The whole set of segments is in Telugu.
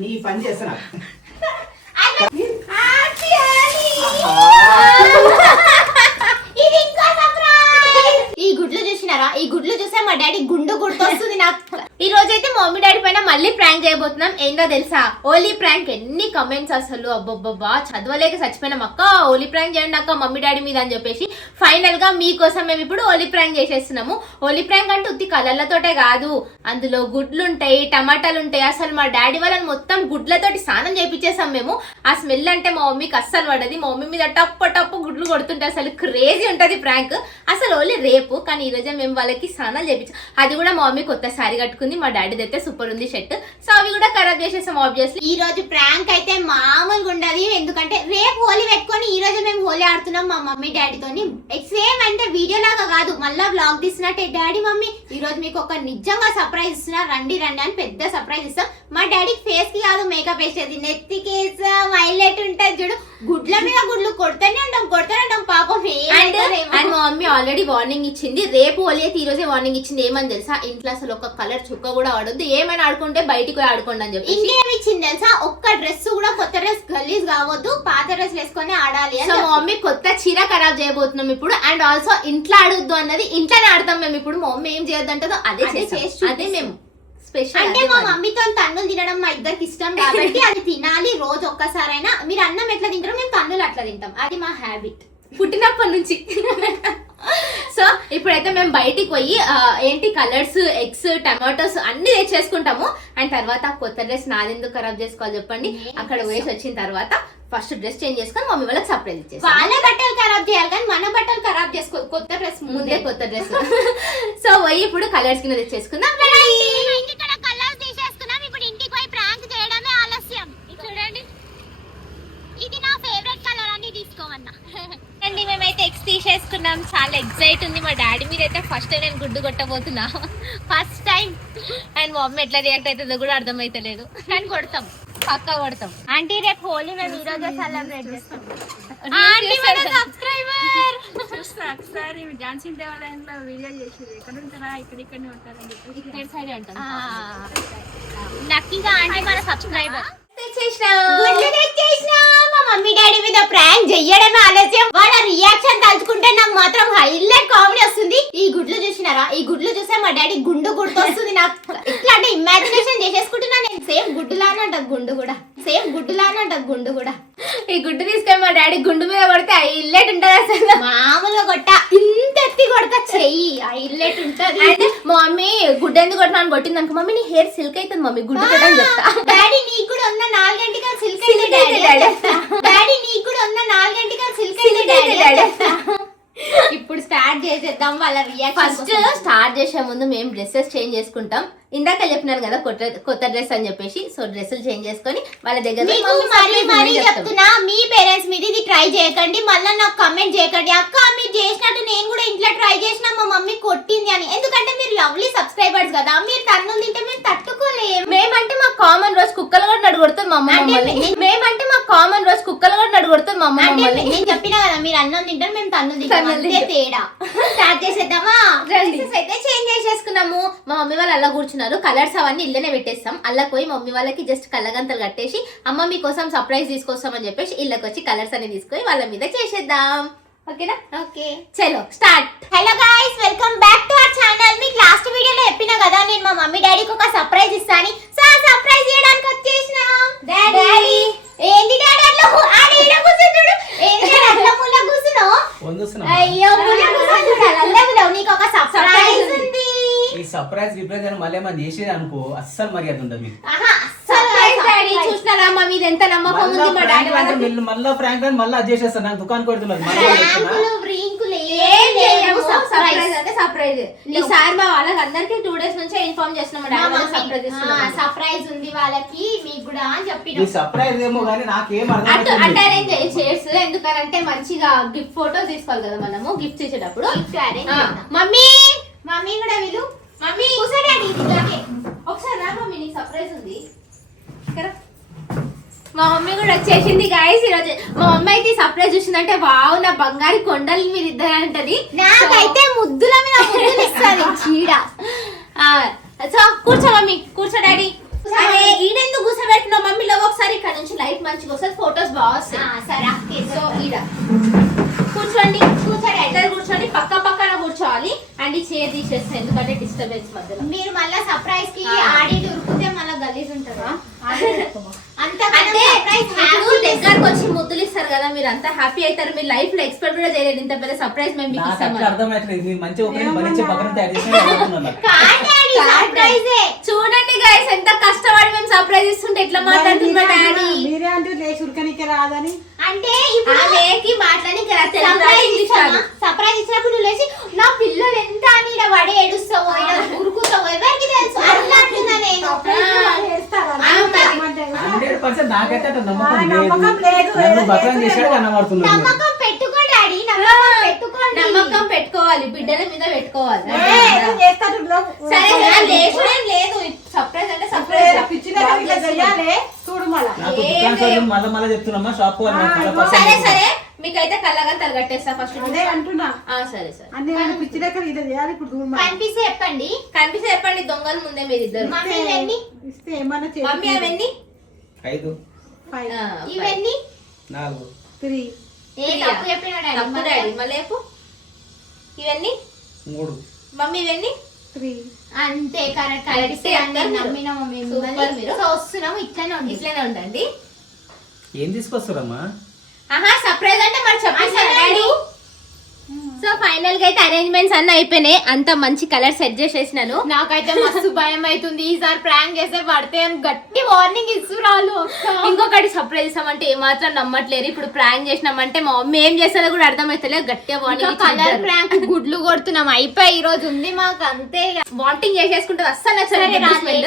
నీ పని చేస్తున్నా ఈ గుడ్లు చూసినారా? ఈ గుడ్లు చూసే మా డాడీ గుండు గుర్తొస్తుంది నాకు. ఈ రోజైతే మా మమ్మీ డాడీ పైన మళ్ళీ ప్రాంక్ చేయబోతున్నాం. ఏందో తెలుసా? ఓలీ ప్రాంక్. ఎన్ని కమెంట్స్ అసలు, అబ్బబ్బబ్బా చదవలేక చచ్చిపోయినాం. అక్క ఓలీ ప్రాంక్ చేయండి అక్క మమ్మీ డాడీ మీద అని చెప్పేసి ఫైనల్ గా మీకోసం మేము ఇప్పుడు ఓలీ ప్రాంక్ చేసేస్తున్నాము. ఓలీ ప్రాంక్ అంటే ఉత్తి కలర్లతోటే కాదు, అందులో గుడ్లు ఉంటాయి, టమాటాలు ఉంటాయి. అసలు మా డాడీ వాళ్ళని మొత్తం గుడ్లతోటి స్నానం చేయించేసాం మేము. ఆ స్మెల్ అంటే మా మమ్మీకి అస్సలు పడది. మా మమ్మీ మీద టప్పు గుడ్లు కొడుతుంటే అసలు క్రేజీ ఉంటది ప్రాంక్. అసలు ఓన్లీ రేపు, కానీ ఈ రోజే మేము వాళ్ళకి స్నానాలు చేయించాం. అది కూడా మా మమ్మీ కొత్త సారీ కట్టుకుంది. మా డాడీ అయితే సూపర్ ఉంది షర్ట్. సో అవి కూడా ఖరాబ్ చేసేసాం ఆబ్వియస్లీ. ఈ రోజు ప్రాంక్ అయితే మామూలుగా ఉండదు, ఎందుకంటే రేపు హోలీ పెట్టుకొని ఈ రోజు మేము హోలీ ఆడుతున్నాం మా మమ్మీ డాడీతోని. సేమ్ అంటే వీడియో లాగా కాదు, మళ్ళా బ్లాగ్ తీసినట్టే. డాడీ మమ్మీ ఈ రోజు మీకు ఒక నిజంగా సర్ప్రైజ్ ఇస్తున్నా, రండి రండి అని పెద్ద సర్ప్రైజ్ ఇస్తాం. మా డాడీ ఫేస్ కి కాదు మేకప్ వేసేది, నెత్తికి హైలైట్ ఉంటది చూడు. గుడ్ల మీద గుడ్లు కొడతానే ఉంటాం పాపం. అండ్ మా మమ్మీ ఆల్రెడీ వార్నింగ్ ఇచ్చింది, రేపు హోలీ అయితే ఈ రోజే వార్నింగ్ ఇచ్చింది. ఏమని తెలుసా? ఇంట్లో అసలు ఒక కలర్ చుక్క కూడా ఆడొద్దు, ఏమైనా ఆడుకుంటే బయటికి పోయి ఆడుకోండి అని చెప్పి. ఇంకేమి ఇచ్చింది తెలుసా? ఒక్క డ్రెస్ కూడా కొత్త డ్రెస్ గలీజ్ కావద్దు, పాత డ్రెస్ వేసుకొని ఆడాలి. సో మా మమ్మీ కొత్త చీర ఖరాబ్ చేయబోతున్నాం ఇప్పుడు. అండ్ ఆల్సో ఇంట్లో ఆడొద్దు అన్నది ఇంట్లోనే ఆడతాం మేము ఇప్పుడు. మా మమ్మీ ఏం చేయొద్దంటదో అదే చేసి అదే మేము స్పెషల్. అంటే మా మమ్మీతో తన్నులు తినడం మా ఇద్దరికి ఇష్టం కాబట్టి అది తినాలి రోజు ఒక్కసారైనా. మీరు అన్నం ఎట్లా తింటారో మేము తన్నులు అట్లా తింటాం, అది మా హ్యాబిట్ పుట్టినప్పటి నుంచి. సో ఇప్పుడైతే మేము బయటికి పోయి ఏంటి కలర్స్, ఎగ్స్, టమాటోస్ అన్ని తెచ్చేసుకుంటాము. అండ్ తర్వాత కొత్త డ్రెస్ నాదెందుకు ఖరాబ్ చేసుకోవాలి చెప్పండి. అక్కడ వేసి వచ్చిన తర్వాత ఫస్ట్ డ్రెస్ చేంజ్ చేసుకొని మమ్మీ వాళ్ళకి సర్ప్రైజ్ ఇచ్చేసి వాళ్ళ బట్టలు ఖరాబ్ చేయాలి, కానీ మన బట్టలు ఖరాబ్ చేసుకో. కొత్త డ్రెస్ ముందే కొత్త డ్రెస్. సో పోయి ఇప్పుడు కలర్స్ కింద తెచ్చేసుకుందాం. ఇప్పుడు ఇంటికి పోయి ప్రాంక్ చేయడమే ఆలస్యం. చూడండి, ఇది నా ఫేవరెట్ కలర్ అని తీసుకోమన్నా. అండి మేమైతే ఎగ్స్ తీసేసుకున్నాం, చాలా ఎక్సైట్ ఉంది. మా డాడీ మీద అయితే ఫస్ట్ టైం నేను గుడ్డు కొట్టబోతున్నా, ఫస్ట్ టైం. అండ్ మా మమ్మీ ఎట్లా రియాక్ట్ అవుతుందో కూడా అర్థమైతలేదు, కానీ కొడతాం, పక్కా కొడతాం. ఆంటీ రేపు హోలీ మేము ఈ రోజే సెలబ్రేట్ చేస్తాం. ఆంటీ మన సబ్స్క్రైబర్ ఒకసారి ఝాన్సీ దేవాలయంలో వీడియో చేసేది, ఎక్కడ ఉంటారా? ఇక్కడనే ఉంటారని చెప్పి ఇక్కడ సైడ్ అంటాం. లక్కీగా ఆంటీ మన సబ్స్క్రైబర్. మా మమ్మీ డాడీ మీద ప్రాంక్ చెయ్యడమే ఆలస్యం. వాళ్ళ రియాక్షన్ తలుచుకుంటే నాకు మాత్రం హైలైట్ కామెడీ వస్తుంది. ఈ గుడ్లు చూసినారా? ఈ గుడ్లు చూసే మా డాడీ గుండు గుర్తొస్తుంది నాకు. ఇట్లా అంటే ఇమాజినేషన్ చేసేసుకుంటున్నా నేను. సేమ్ గుడ్డులానంట గుండు కూడా, సేమ్ గుడ్డులానంట గుండు కూడా. ఈ గుడ్డు తీసుకొని మా డాడీ గుండు మీద కొడితే హైలైట్ ఉంటది. అసలు మామూలుగా కొట్ట ఇంత ఎత్తి కొడతా చెయ్యి హైలైట్ ఉంటది. అంటే మా మమ్మీ గుడ్డు ఎందుకు కొట్టినా అని కొట్టింది అనుకో, మమ్మీ నీ హెయిర్ సిల్క్ అవుతుంది మమ్మీ గుడ్డు కొట్టని చెప్తా. డాడీ నీకు కూడా ఉన్న 4 గంటలు సిల్క్ అయితే డాడీ నీకు కూడా ఉన్న 4 గంటలు సిల్క్ అయితే డాడీ. ఇప్పుడు స్టార్ట్ చేసేద్దాం వాళ్ళ రియాక్షన్. ఫస్ట్ స్టార్ట్ చేసే ముందు మేము డ్రెస్సెస్ చేంజ్ చేసుకుంటాం. ఇందాక చెప్పినాను కదా కొత్త డ్రెస్ అని చెప్పేసి. సో డ్రెస్సులు చేంజ్ చేసుకొని వాళ్ళ దగ్గర మరీ చెప్తున్నా, మీ పేరెంట్స్ మీద ఇది ట్రై చేయకండి, మళ్ళీ నాకు కమెంట్ చేయకండి. అక్క మీరు చేసినట్టు నేను కూడా ఇంట్లో ట్రై చేసిన మా మమ్మీ కొట్టింది అని. ఎందుకంటే మీరు లవ్లీ సబ్స్క్రైబర్స్ కదా, మీరు తన్నులు తింటే మేము తట్టుకోలేము. మేమంటే మా కామన్ రోజు కుక్కలు కూడా నడుగుడుతుంది మా అమ్మ మమ్మల్ని. మేమంటే మా కామన్ రోజు కుక్కలు కూడా నడుగుడుతుంది మా అమ్మ మమ్మల్ని. నేను చెప్పినా కదా మీరు అన్నం తింటారు మేము తన్నులు తింటాం, అంతే తేడా. స్టార్ట్ చేసేద్దామా? డ్రెస్సెస్ అయితే చేంజ్ చేసేసుకున్నాము. మా మమ్మీ వాళ్ళు అలా కూర్చున్నారు. కలర్స్ అవన్నీ ఇళ్ళనే పెట్టేస్తాం. అలా పోయి మమ్మీ వాళ్ళకి జస్ట్ కళ్ళగంతలు కట్టేసి అమ్మ మీకోసం సర్ప్రైజ్ తీసుకొస్తామని చెప్పేసి ఇళ్ళకి వచ్చి కలర్స్ అన్ని తీసుకొని వాళ్ళ మీద చేసేద్దాం. ఓకేనా? ఓకే చలో start. Hello guys, welcome back to our channel. మీకు లాస్ట్ వీడియోలో చెప్పినా కదా నేను మా మమ్మీ డాడీకి ఒక సర్ప్రైజ్ ఇస్తాను. సో సర్ప్రైజ్ చేయడానికి వచ్చేసినాం. డాడీ ఏంది డాడీ అట్లా ఆడ కూర్చున్నాడు? ఏంది డాడీ అట్లా ముల్ల కూర్చున్నావు? అయ్యో ముల్ల కూర్చున్నాడు. నీకు ఒక సర్ప్రైజ్ ఉంది. ఈ సర్ప్రైజ్ రిప్రైజ్ అని మళ్ళీ ఏమైనా చేసేది అనుకో, అస్సలు మర్యాద ఉండదు మీకు. డాడీ చూసినారా మా మీద ఎంత నమ్మకం ఉంది మా డాడీ వాళ్ళకి. మళ్ళీ ఫ్రాంక్ అని మళ్ళీ చేసేస్తాను, నాకు దుకాణం కొడుతున్నారు. సర్ప్రైజ్ ఈసారి మా వాళ్ళకి అందరికి 2 days నుంచే ఇన్ఫార్మ్ చేస్తున్నాం. సర్ప్రైజ్ ఉంది వాళ్ళకి, మీకు కూడా అని చెప్పి. సర్ప్రైజ్ ఏమో కానీ నాకేం అర్థం అంటే అరేంజ్ చేయొచ్చు. ఎందుకంటే మంచిగా గిఫ్ట్ ఫోటోస్ తీసుకోవాలి కదా మనము గిఫ్ట్ ఇచ్చేటప్పుడు. మమ్మీ మమ్మీ కూడా వీళ్ళు మమ్మీ కూర్చోండి. ఒకసారి రా మమ్మీ, నీకు సర్ప్రైజ్ ఉంది. మా మమ్మీ కూడా వచ్చేసింది గాయస్ ఈరోజు. మా మమ్మీ అయితే సర్ప్రైజ్ చూసిందంటే వావ్ నా బంగారు కొండలు మీరు ఇద్దరు అంటది. నాకైతే ముద్దుల మీద ముద్దులు ఇస్తుంది చీడ. సో కూర్చో మమ్మీ, కూర్చో డాడీ. అరే ఈడెందుకు కూర్చోబెట్టినావు మమ్మీలో? ఒకసారి ఇక్కడ నుంచి లైట్ మంచిగా వస్తుంది, ఫొటోస్ బాగా వస్తాయి. సరే సో ఈడ కూర్చోండి, ఇద్దరు కూర్చోండి, పక్క పక్కన కూర్చోవాలి. అండ్ ఈ చైర్ తీసేస్తాను ఎందుకంటే డిస్టర్బెన్స్ మధ్యలో. మీరు మళ్ళా సర్ప్రైజ్ కి ఆడి ఉరుకుతే మళ్ళా గలీజ్ ఉంటారా? అంటే ఇప్పుడు దగ్గరకు వచ్చి ముద్దులు ఇస్తారు కదా, మీరు అంతా హ్యాపీ అవుతారు. మీరు లైఫ్ లో ఎక్స్పెక్ట్ కూడా చేయలేదు ఇంత పెద్ద సర్ప్రైజ్ మేము మీకు నాకు ఇస్తాం. అట్లా అర్థమవుతుంది. మీరు మంచిగా ఒకరిని భరించే పక్కన తయారు చేసిన చూడండి గైస్ ఎంత కష్టపడి మేము సర్ప్రైజ్ ఇస్తుంటే ఎట్లా మాట్లాడుతున్నా డాడీ. మీరే అంటే లేచి ఉరకనికి రాదని అంటే ఇప్పుడు మాట్లాడి సర్ప్రైజ్ ఇచ్చినప్పుడు నువ్వు లేచి నా పిల్లలు ఎంత అని ఇలా పడి ఏడుస్తావో ఇలా ఉరుకుతావో ఎవరికి తెలుసు అట్లా అంటున్నా నేను. 100% నాకైతే అట్లా నమ్మకం నమ్మకం లేదు. లేదు. నన్ను బక్రం చేశాడు కనబడుతున్నాడు. నమ్మకం పెట్టుకో డాడీ, నమ్మకం పెట్టుకోండి. నమ్మకం పెట్టుకోవాలి, బిడ్డల మీద పెట్టుకోవాలి. చేస్తాడు సరే సరే లేచుడేం లేదు, సర్ప్రైజ్ అంటే సర్ప్రైజ్. పిచ్చి చెయ్యాలి చూడు మళ్ళా. నాకు దుకాణం మళ్ళీ చెప్తున్నామా షాప్ సరే సరే మీకైతే కళ్ళగంతలు కట్టేస్తా ఫస్ట్. అదే అంటున్నా సరే సరే అన్ని పిచ్చి దగ్గర ఇలా చేయాలి. ఇప్పుడు చూడు మళ్ళా. కనిపిస్తే చెప్పండి, కనిపిస్తే చెప్పండి. దొంగల ముందే మీరు ఇద్దరు. మమ్మీ ఇవన్నీ ఇస్తే ఏమన్నా మమ్మీ అవన్నీ 5 ఇవన్నీ 4 3 ఏ తప్పు చెప్పినా తప్పు డాడీ. డాడీ మళ్ళీ చెప్పు. ఇవన్నీ 3 మమ్మీ ఇవన్నీ 3 అంతే కరెక్ట్ Correct కరెక్ట్ చెప్తారు. నమ్మినాము మేము. Super మీరు. సో వస్తున్నాము ఇట్లనే ఉంది. ఇట్లనే ఉండండి. ఏం తీసుకొస్తారమ్మా? సర్ప్రైజ్ అంటే మరి చెప్పేసారా డాడీ? సో ఫైనల్ గా అయితే అరేంజ్మెంట్స్ అన్ని అయిపోయినాయి. అంత మంచి కలర్ సెట్ చేసేసినాను. నాకైతే మస్తు భయం అవుతుంది. ఈసారి ప్రాంక్ చేస్తే పడితే అని గట్టి వార్నింగ్ ఇస్తురాలు. ఇంకొకటి సర్ప్రైజ్ ఇస్తామంటే ఏమాత్రం నమ్మట్లేరు. ఇప్పుడు ప్రాంక్ చేసినామంటే మా మమ్మీ ఏం చేస్తారో కూడా అర్థమైతలేదు. గట్టిగా వార్నింగ్ కలర్ ప్రాంక్ గుడ్లు కొడుతున్నాం అయిపోయి ఈ రోజు ఉంది మాకు అంతే. వాంటింగ్ చేసేసుకుంటే అస్సలు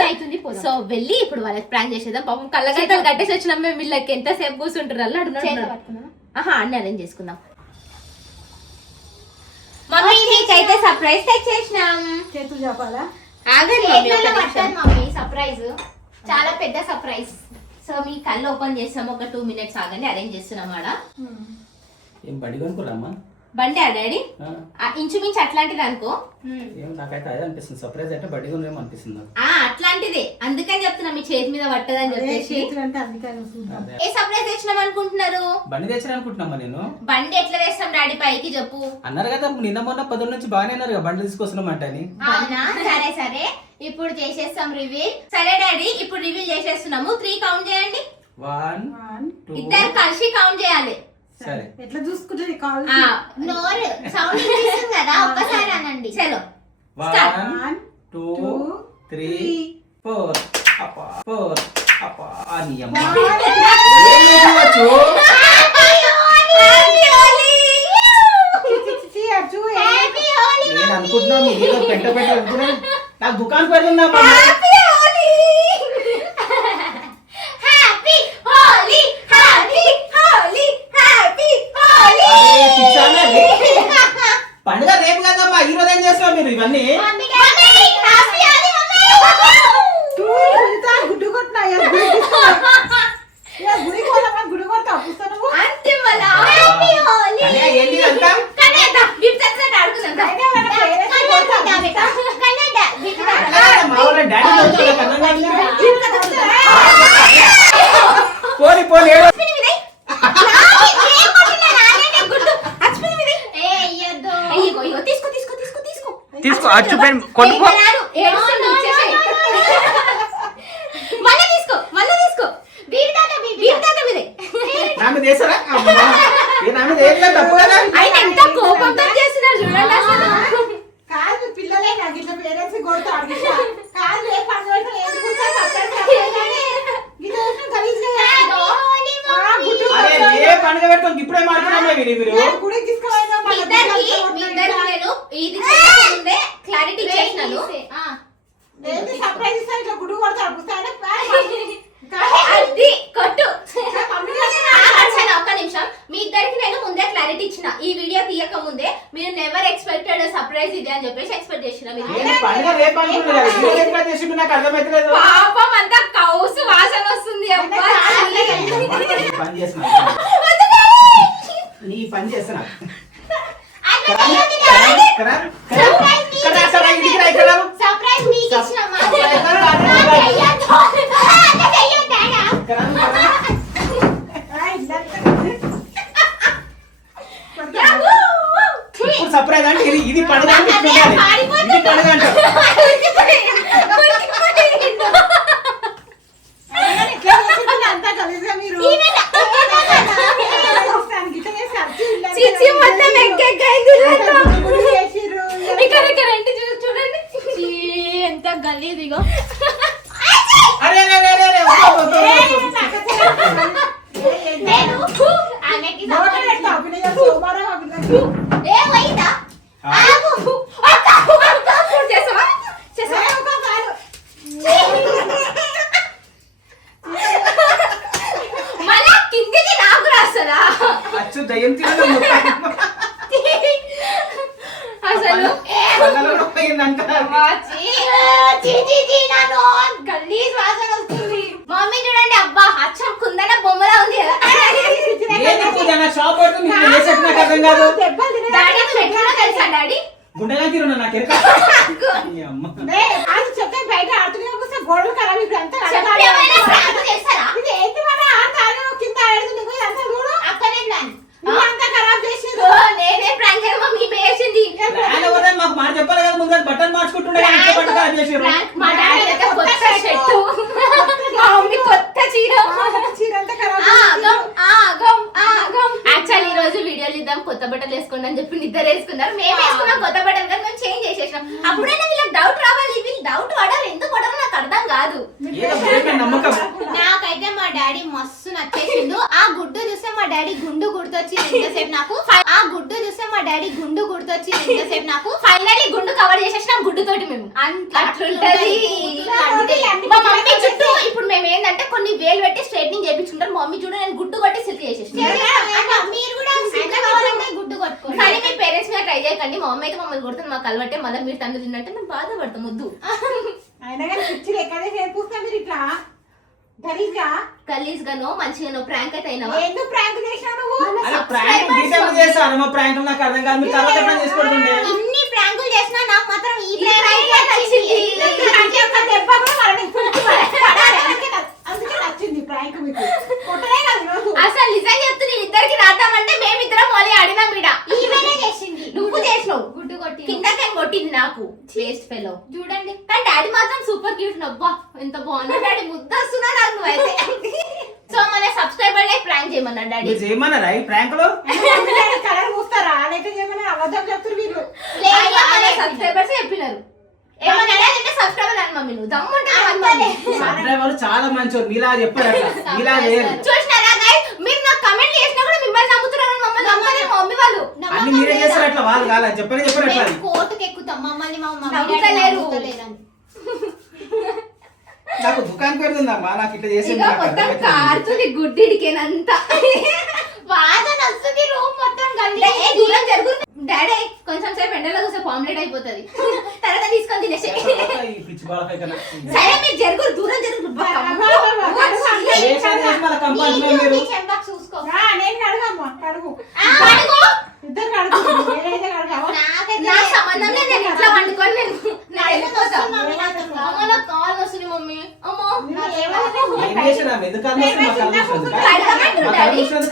అవుతుంది. సో వెళ్ళి ఇప్పుడు వాళ్ళకి ప్రాంక్ చేసేద్దాం. పాపం కళ్ళగంటలు కట్టేసి వచ్చినాం మేము. వీళ్ళకి ఎంతసేపు కూర్చుంటారు అన్ని అరేంజ్ చేసుకుందాం. మమ్మీ మీకైతే సర్ప్రైజ్ తెచ్చేసినాం. చేతులు చెప్పాలా? ఆగండి మమ్మీ, ఒక నిమిషం. మమ్మీ సర్ప్రైజ్ చాలా పెద్ద సర్ప్రైజ్. సో మీ కళ్ళు ఓపెన్ చేస్తాము. ఒక 2 minutes ఆగండి, అరేంజ్ చేస్తున్నాం ఆడ. ఏం బడి కొనుక్కురామ్మా? బండి ఆ డాడీ ఇంచుమించు అట్లాంటిది అనుకో. ఏం నాకైతే అదే అనిపిస్తుంది. సర్ప్రైజ్ అంటే బడి కొనేమో అనిపిస్తుంది నాకు. అట్లాంటిదే, అందుకని చెప్తున్నా మీ చేతి మీద పట్టదని చెప్పేసి. చేతులు అంటే అందుకని చూద్దాం. ఏ సర్ప్రైజ్ తెచ్చినాం అనుకుంటున్నారు? బండి తెచ్చిన అనుకుంటున్నామా నేను? బండి ఎట్లా తెస్తాం డాడీ పైకి చెప్పు. అన్నారు కదా నిన్న మొన్న 10 నుంచి బాగానే అన్నారు కదా బండి తీసుకొస్తున్నాం అంటే అని. అవునా? సరే సరే ఇప్పుడు చేసేస్తాం రివీల్. సరే డాడీ ఇప్పుడు రివీల్ చేసేస్తున్నాము. 3 కౌంట్ చేయండి. 1 1 2 ఇద్దరు కలిసి కౌంట్ చేయాలి. సరే ఎట్లా చూసుకుంటే కాల్ నోరు సౌండ్ ఇస్తుంది కదా ఒక్కసారి అనండి. చలో 1 2 3 4 అప్పా 4 అప్పా అని అమ్మ. నేను అనుకుంటున్నా మీరు పెట్ట నాకు దుకాణం పెడుతున్నా పండుగ రేపు కదమ్మా. ఈ రోజు ఏం చేస్తావు మీరు ఇవన్నీ? గుడ్డు కొట్టినా గుడి గుడి కొడతా పుస్తకము అన్నయ్య, ఏంటి అంతా? మా వాళ్ళ డాడీ కొడుతుందా? కన్నం కాదులే. పోనీ పోనీ ఏడో. తీసుకో అచ్చు పెన్ కొట్టుకో. మళ్ళీ తీసుకో నా మీద వేసారా? నా మీద ఏం లేదు తప్పు కదా. ఆయన ఎంత కోపంతో చేస్తున్నారు చూడండి అసలు. కాదు పిల్లలే నాకు ఇట్లా పేరెంట్స్ కొడతాడు కాదు ఏ పని అరే ఏ పండుగ పెట్టుకోండి ఇప్పుడే మాట్లాడుతున్నా మీరు గుడికి తీసుకుపోయినా మీ ఇద్దరికి నేను ఇది చెప్పకముందే క్లారిటీ ఇచ్చేసినాను. సర్ప్రైజ్ ఇస్తా ఇట్లా గుడి కొడతాడు అది కొట్టు. ఒక్క నిమిషం, మీ ఇద్దరికి నేను ముందే క్లారిటీ ఇచ్చిన. ఈ వీడియో తీయక ముందు మేము నెవర్ ఎక్స్పెక్టెడ్ సర్ప్రైజ్ ఇది అని చెప్పేసి ఎక్స్పెక్ట్ చేసినాం ఇది. నేను పండుగ రేపు అనుకున్నా కదా, ఈరోజు ఎట్లా చేసిండు నాకు అర్థమైతలేదు. పాపం అంతా కౌసు వాసన వస్తుంది అబ్బా. నీ పని చేస్తున్నా, నీ పని చేస్తున్నా. సర్ప్రైజ్ మీకు ఇచ్చినామా? ఇప్పుడు సర్ప్రైజ్ అంటే ఇది పండుగ అంటే ఇట్లా ఉండాలి. ఇది పండుగ అంటే అంతా కలిసా మీరు చిచి మొత్తం ఎక్కెక్కైంది ఇక్కడ ఇక్కడ రండి చూడండి. చీ, ఎంత గలీదిగో. అరే అరే అరే అరే నేను ఆమెకి ఏ వైదా ఆగు చేసావా మళ్ళా కిందికి నాకు రాస్తారా అచ్చు దయ్యం తినడం మొత్తం. అసలు పళ్ళలో కూడా పోయిందంట. గలీజ్ వాసన వస్తుంది. మమ్మీ చూడండి, అబ్బా అచ్చం కుందన బొమ్మలా ఉంది కదా. ఏంది పూజ, నా షాప్ పడుతుంది, నేను చేసేది నాకు అర్థం కాదు. డాడీ నువ్వు ఎట్లా తెలుసా డాడీ? గుండెగా తిరున్నా నాకు ఎరక. ఈ అమ్మ. చెప్తే బయట ఆడుతున్నా గొడవలు ఖరాబ్ ఇప్పుడు అంతా చెప్పేమైనా ప్రాంక్ చేస్తారా? ఇది ఏంటి మన ఆడతాను కింద ఆడుతుంది అంతా చూడు అక్కడే ప్లాన్. అంతా ఖరాబ్ చేసి నేనే ప్రాంక్ చేయడం మమ్మీ వేసింది. ప్లాన్ ఎవరైనా మాకు మాట చెప్పాలి కదా, ముందు బట్టన్ మార్చుకుంటుండే కదా, ఇంట్లో పట్టుకు అది చేసిర్రు. ప్రాంక్ మా డాడీ అయితే కొత్త షర్టు, మా మమ్మీ కొత్త చీర. చీరంతా ఖరాబ్ యాక్చువల్లీ ఈ రోజు వీడియోలు ఇద్దాం, కొత్త బట్టలు వేసుకోండి అని చెప్పి నిద్ర వేసుకున్నారు. మేము వేసుకున్నాం కొత్త బట్టలు, కానీ మేము చేంజ్ చేసేసాం. అప్పుడైనా వీళ్ళకి డౌట్ రావాలి, వీళ్ళు డౌట్ పడారు, ఎందుకు పడారో నాకు అర్థం కాదు. ఏదో బ్రేక్ నమ్మకం. నాకైతే మా డాడీ మస్తు నచ్చేసిండు. ఆ గుడ్డు చూస్తే మా డాడీ గుండు గుర్తొచ్చింది ఇంతసేపు నాకు. ఆ గుడ్డు చూస్తే మా డాడీ గుండు గుర్తొచ్చింది ఇంతసేపు నాకు. ఫైనల్లీ గుండు కవర్ చేసేసిన గుడ్డు తోటి మేము. అట్లుంటది మా మమ్మీ చుట్టూ. ఇప్పుడు మేము ఏంటంటే కొన్ని వేలు పెట్టి స్ట్రైట్నింగ్ చేయించుకుంటారు. మా మమ్మీ చూడు నేను గుడ్డు కొట్టి సిల్క్ చేసేసిన. మీరు కూడా గుడ్డు కొట్టుకోండి, కానీ మీ పేరెంట్స్ మీద ట్రై చేయకండి. మా మమ్మీ అయితే మమ్మల్ని కొడుతుంది, మాకు అలవాటే. మళ్ళీ మీరు తండ్రి తిన్నట్టే మేము బాధపడతాం. వద్దు. అయినా కానీ పిచ్చిలు ఎక్కడే చేకూస్తా మీరు ఇట్లా గలీజ్గా గలీజ్ గానో మంచిగానో ప్రాంక్ అయితే అయినావా? ఎందుకు ప్రాంక్ చేసినావు నువ్వు? అలా ప్రాంక్ డీటెయిల్ చేశారు, మా ప్రాంక్ నాకు అర్థం కాదు. మీరు తర్వాత ఎప్పుడైనా చేసుకుంటుండే. ఇన్ని ప్రాంకులు చేసినా నాకు మాత్రం ఈ ప్రాంక్ నచ్చింది. అంటే ఒక దెబ్బ కూడా పడలేదు. పడాలి. అందుకే నచ్చింది ప్రాంక్ మీకు. కొట్టలే కాదు ఈరోజు. అసలు నిజంగా చెప్తూ నేను ఇద్దరికి రాద్దామంటే మేమిద్దరం మళ్ళీ ఆడినాం ఈడ. ఈమెనే చేసింది. నువ్వు చేసినావు గుడ్డు కొట్టి కిందకి కొట్టింది నాకు. వేస్ట్ ఫెలో చూడండి. కానీ డాడీ మాత్రం సూపర్ క్యూట్. నవ్వా ఎంత బాగున్నా డాడీ, ముద్దొస్తున్నా నాకు నువ్వైతే. సో మన సబ్స్క్రైబర్ ప్రాంక్ చేయమన్నా డాడీ. మీరు చేయమన్నారా ఈ ప్రాంక్ లో? కలర్ పూస్తారా అదైతే ఏమైనా అబద్ధం చెప్తారు మీరు. సబ్స్క్రైబర్స్ చెప్పినారు ఏమన్నా అంటే సబ్స్క్రైబర్ అని మమ్మీ నువ్వు దమ్ముంటే సబ్స్క్రైబర్లు చాలా మంచోరు, మీలా చెప్పారు అట్లా, మీలా చేయరు. చూసినారా గైస్, మీరు నాకు కమెంట్ చేసినా కూడా మిమ్మల్ని నమ్ముతున్నారు, మమ్మల్ని నమ్మలేదు మా మమ్మీ వాళ్ళు. అన్ని మీరే చేస్తారు అట్లా, వాళ్ళు కాదు చెప్పని చెప్పారు అట్లా. కోర్టుకి ఎక్కుతాం మమ్మల్ని మా మమ్మీ నాకు దుకాణం పెడుతుందమ్మా, నాకు ఇట్లా చేసేది నాకు మొత్తం అర్థమైతలేదు. కారుతుంది గుడ్డిడికేనంతా వాసన వస్తుంది, రూమ్ మొత్తం గల్లీ. దూరం జరుగు డాడీ, కొంచెం సేపు ఎండలో చూస్తే పాంప్లెట్ అయిపోతుంది, తర్వాత తీసుకొని తినేసి. తర్వాత ఈ పిచ్చి బాలకాయ కన్నా. సరే మీరు జరుగు, దూరం జరుగు. చూసుకో నేను కడగమ్మా కడుగు అడుగు. ఇద్దరు కడుగు నేనైతే కడగావా? నా సంబంధం లేదు, నేను ఇంట్లో వండుకొని నేను వెళ్ళిపోతా. అమ్మ నాకు కాల్ వస్తుంది మమ్మీ. అమ్మో ఏం చేసినా ఎందుకు అనిపిస్తుంది? మాకు అనిపిస్తుంది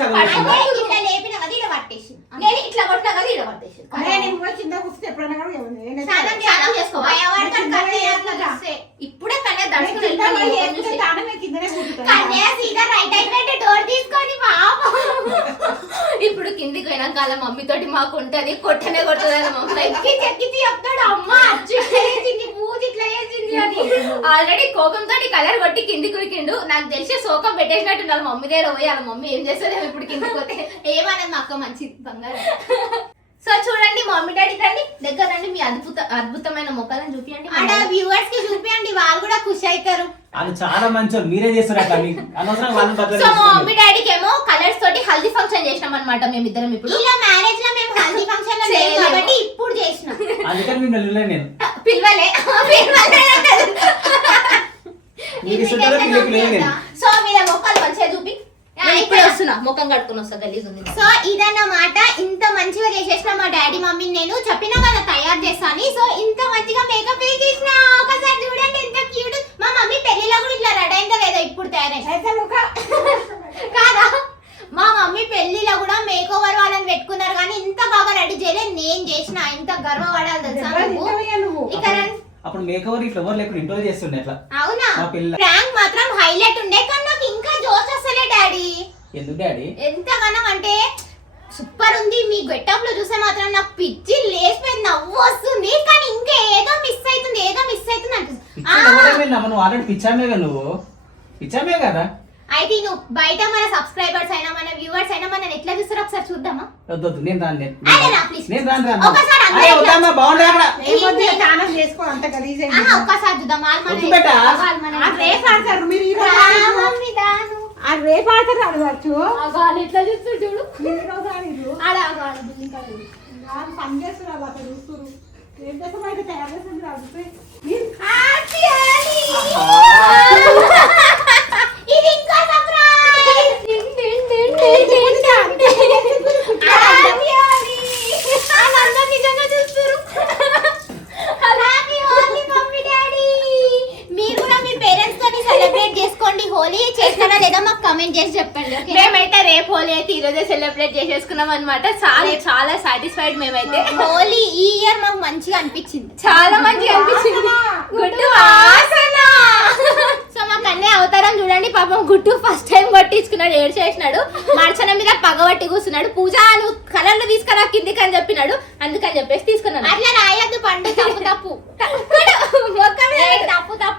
ఇట్లా లేపిన కదా ఇడ పట్టేసి, నేను ఇట్లా కొట్టినా కదా ఇడ పట్టేసి. అరే నేను పోయి కింద కూర్చుంటే ఎప్పుడైనా కూడా ఏమన్నా స్నానం చేసుకోవా? ఇప్పుడే కన్యా దడుచుకుని కిందనే కూర్చుంటా. కన్యా సీదా రైట్ అయిపోయి డోర్ తీసుకొని పాపం. ఇప్పుడు కిందికి పోయినాక వాళ్ళ మమ్మీ తోటి మాకు ఉంటది, కొట్టనే కొడుతుంది అని మమ్మీ ఎక్కించి చెప్తాడు, అమ్మ అచ్చు ఇట్లా చేసింది, పూజ ఇట్లా చేసింది అని. ఆల్రెడీ కోపంతో కలర్ కొట్టి కిందికి ఉరికిండు. నాకు తెలిసి శోకం పెట్టేసినట్టు వాళ్ళ మమ్మీ దగ్గర పోయి వాళ్ళ మమ్మీ ఏం చేస్తుంది ఇప్పుడు కిందికి పోతే. ఏమన్నది మా అక్క మంచి బంగారం. సో చూడండి మమ్మీ డాడీ రండి దగ్గర రండి, మీ అద్భుతమైన మొక్కలను చూపియండి, అక్కడ వ్యూవర్స్ కి చూపియండి, వాళ్ళు కూడా ఖుషి అవుతారు. వాళ్ళు చాలా మంచోళ్ళు, మీరే చేస్తారు అట్లా, మీకు అనవసరం వాళ్ళని సో మా మమ్మీ డాడీకి ఏమో కలర్స్ తోటి హల్దీ ఫంక్షన్ చేసినాం అనమాట మేమిద్దరం. ఇప్పుడు ఇలా మ్యారేజ్ లో మేము హల్దీ ఫంక్షన్ లో లేదు కాబట్టి ఇప్పుడు చేసిన. అందుకని మిమ్మల్ని నేను పిలవలే మీకు ఇష్టం పిల్లకి లేదు నేను. సో మీద మొక్కలు మంచిగా చూపి ఇప్పుడే వస్తున్నా ముఖం కట్టుకుని వస్తా గలీజ్ ఉంది. సో ఇదన్నమాట. ఇంత మంచిగా చేసేసిన మా డాడీ మమ్మీని నేను చెప్పినా కదా తయారు చేస్తాను. సో ఇంత మంచిగా మేకప్ చేసిన ఒకసారి చూడండి ఎంత క్యూట్. మా మమ్మీ పెళ్లిలో కూడా ఇట్లా రెడీ అయిందో లేదో ఇప్పుడు తయారైంది కాదా. మా మమ్మీ పెళ్లిలో కూడా మేక్ ఓవర్ వాళ్ళని పెట్టుకున్నారు కానీ ఇంత బాగా రెడీ చేయలేదు. నేను చేసిన ఇంత గర్వపడాలి తెలుసా నువ్వు. ఇక్కడ అప్పుడు మేకవర్ ఈ ఫ్లవర్ లేకుండా ఇంట్లో చేస్తుండే అట్లా. అవునా మా పిల్ల ప్రాంక్ మాత్రం హైలైట్ ఉండే కానీ నాకు ఇంకా జోష్ వస్తలే డాడీ. ఎందుకు డాడీ? ఎంతగానం అంటే సూపర్ ఉంది. మీ గెటప్ లో చూస్తే మాత్రం నాకు పిచ్చి లేచిపోయి నవ్వు వస్తుంది కానీ ఇంకా ఏదో మిస్ అవుతుంది అనిపిస్తుంది. నువ్వు ఆల్రెడీ పిచ్చామేగా, నువ్వు పిచ్చామే కదా. అయితే నువ్వు బయట మన సబ్స్క్రైబర్స్ అయినా మన వ్యూవర్స్ అయినా మన ఎట్లా చూస్తారో ఒకసారి చూద్దామా? వద్దు నేను రాను. అరే రా ప్లీజ్. ఒకసారి అరే వద్దమ్మా, బాగుండే అక్కడ. స్నానం చేసుకో అంత గలీజ్ ఒక్కసారి చూద్దాం. వద్దు బేటా. రేపు ఆడతారు మీరు ఈ రోజు రేపు ఆడతారు అడగచ్చు ఎట్లా చూస్తారు చూడు. ఈ రోజు ఆడిరు పని చేస్తున్నారు అక్కడ చూస్తున్నారు. ఏం చేస్తాం బయట తయారు చేస్తుంది అడిగితే ఇది ఇంకా సర్ప్రైజ్. నిజంగా చూస్తారు. మీరు కూడా మీ పేరెంట్స్ తోని సెలబ్రేట్ చేసుకోండి. హోలీ చేస్తారా లేదా మాకు కమెంట్ చేసి చెప్పండి. మేమైతే రేపు హోలీ అయితే ఈ రోజే సెలబ్రేట్ చేసేసుకున్నాం అనమాట. చాలా సాటిస్ఫైడ్ మేమైతే. హోలీ ఈ ఇయర్ మాకు మంచిగా అనిపించింది. చాలా మంచిగా అనిపించింది. గుడ్డు వాసన. సో మాకు అన్నీ అవతారం చూడండి. పాపం గుట్టు ఫస్ట్ టైం కొట్టించుకున్నాడు, ఏడ్చేసినాడు. మార్చన మీద పగబట్టి కూర్చున్నాడు. పూజ నువ్వు కలర్లు తీసుకురా కిందికి అని చెప్పినాడు. అందుకని చెప్పేసి తీసుకున్నాను. అట్లా రాయద్దు పండు. తప్పు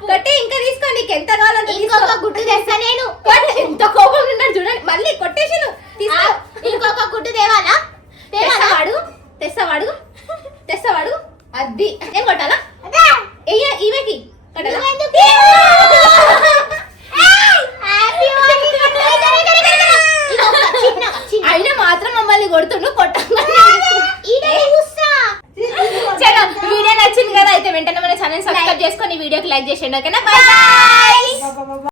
కొట్టి ఇంకా తీసుకో. నీకు ఎంత కావాలో ఇంకొక గుడ్డు తెస్తా నేను. ఎంత కోపం ఉన్నాడు చూడండి. మళ్ళీ కొట్టేసి ఇంకొక గుడ్డు తేవాలా? తెస్తావాడు అది ఏం కొట్టాలా? ఈమెకి కొట్టాలా? అయినా మాత్రం మమ్మల్ని కొడుతుండు కొట్టంగా. చలో వీడియో నచ్చింది కదా. అయితే వెంటనే మన ఛానల్ సబ్స్క్రైబ్ చేసుకొని వీడియోకి లైక్ చేసేయండి. ఓకేనా? బాయ్.